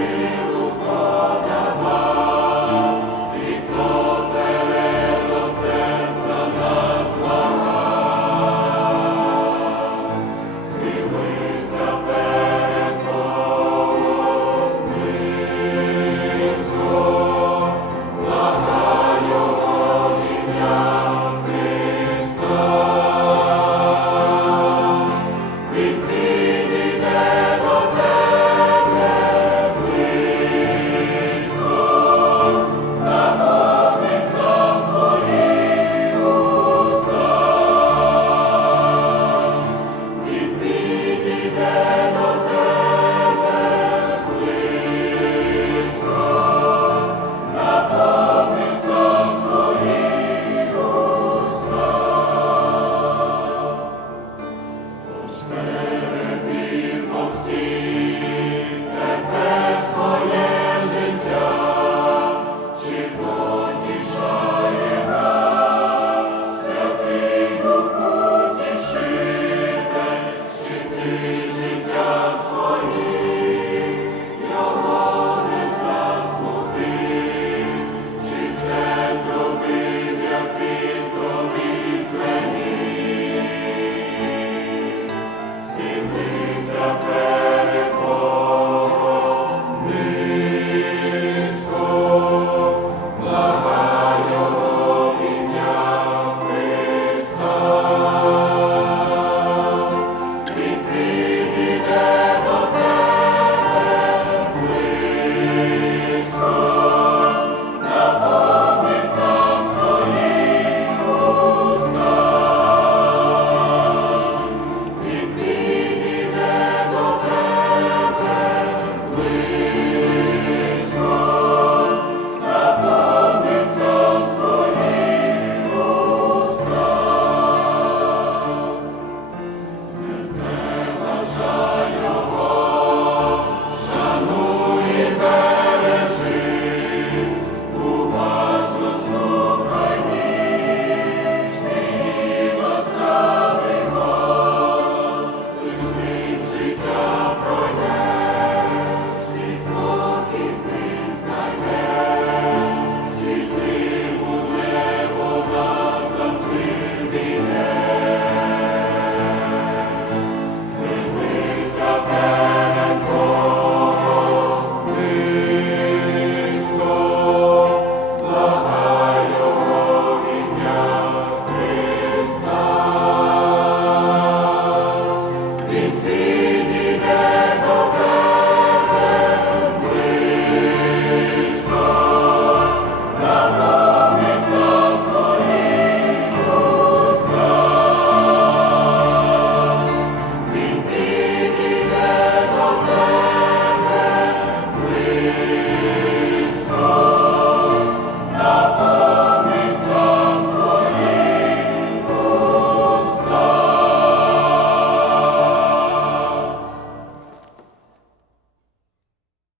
Senhor. Amen.